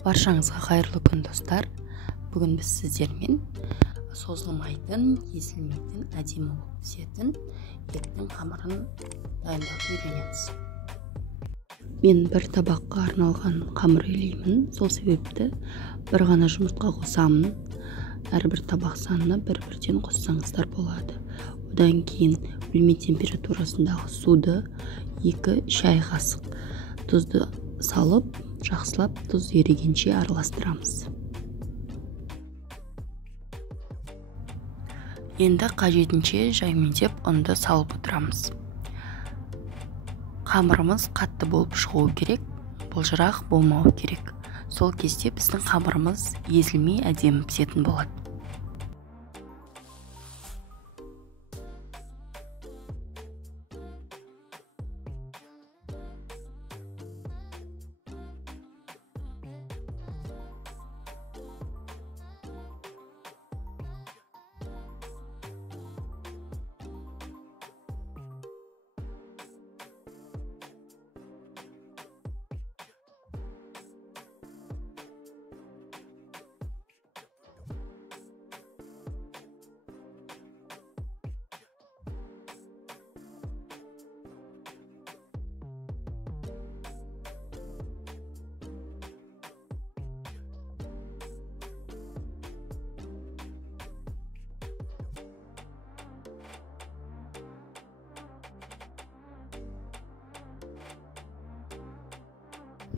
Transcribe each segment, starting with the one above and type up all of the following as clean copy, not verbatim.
Баршаңызға қайырлы күн достар. Бүгін біз сіздермен созылмайтын, езілмейтін, әдемі болып пісетін еттің қамырын дайындауды үйренеміз. Мен бір табаққа арналған қамыр илеймін. Сол себепті бір ғана жұмыртқа қосамын. Әрбір табақ санына бір-бірден қоссаңыздар болады. Одан кейін бөлме температурасындағы суды 2 шай қасық тұзды салып, жақсылап тұз ерігенше араластырамыз. Енді қажетінше жаймендеп ұнды салып отырамыз. Қамырымыз қатты болып шығуы керек, бұлжырақ болмауы керек. Сол кезде біздің қамырымыз езілмей әдемі пісетін болады.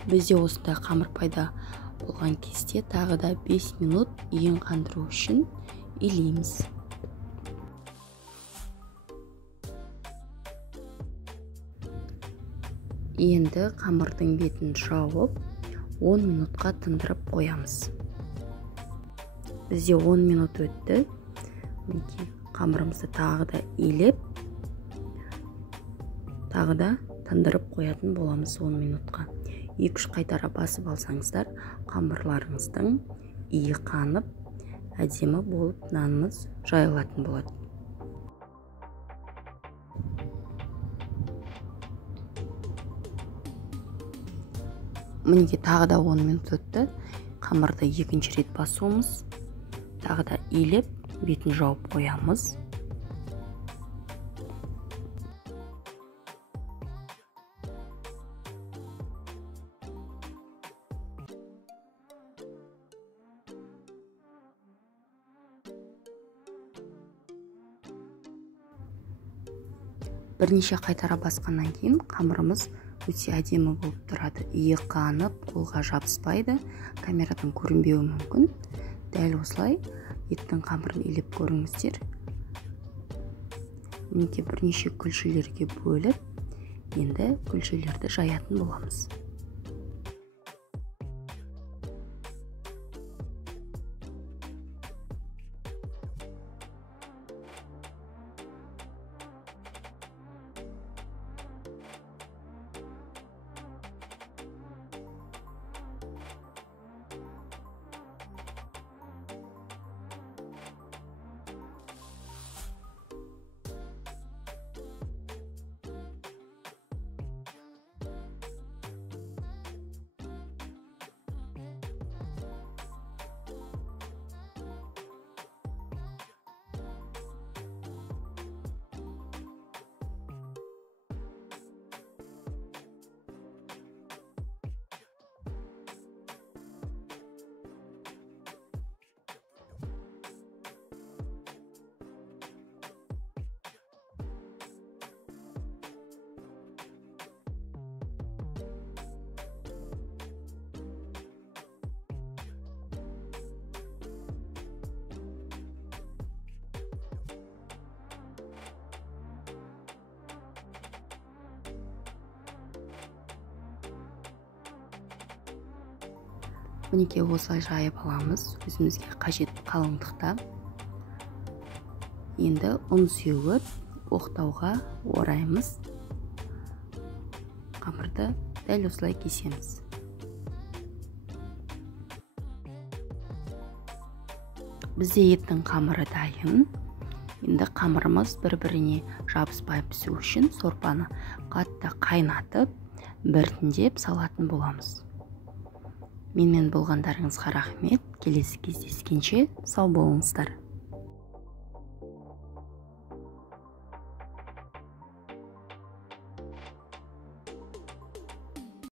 Бізде осындай қамыр пайда болған кезде тағы да 5 минут иін қандыру үшін илейміз. Енді қамырдың бетін жауып 10 минутқа тындырып қоямыз. Бізде 10 минут өтті. Қамырымызды тағы да илеп, тағы да тындырып қоятын боламыз 10 минутқа. 2-3 қайтара басып алсаңыздар, қамырларыңыздың иі қанып, әдемі болып нанымыз жайылатын болады. Мінеке тағы да 10 минут өтті. Қамырды екінші рет басуымыз, тағы да илеп, бетін жауып қоямыз. Бірнеше қайтара басқаннан кейін қамырымыз өте әдемі болып тұрады. Иі қанып, қолға жабыспайды, камерадан көрінбеуі мүмкін. Дәл осылай еттің қамырын илеп көріңіздер. Мінеке бірнеше күлшелерге бөліп, енді күлшелерді жаятын боламыз. Мінеке осылай жайып аламыз, өзімізге қажет қалыңдықта. Енді ұн сеуіп, оқтауға ораймыз. Қамырды дәл осылай кесеміз. Бізде еттің қамыры дайын. Енді қамырымыз бір-біріне жабыспай пісу үшін сорпаны қатты қайнатып, біртіндеп салатын боламыз. Менімен болғандарыңызға рахмет. Келесі кездескенше сау болыңыздар.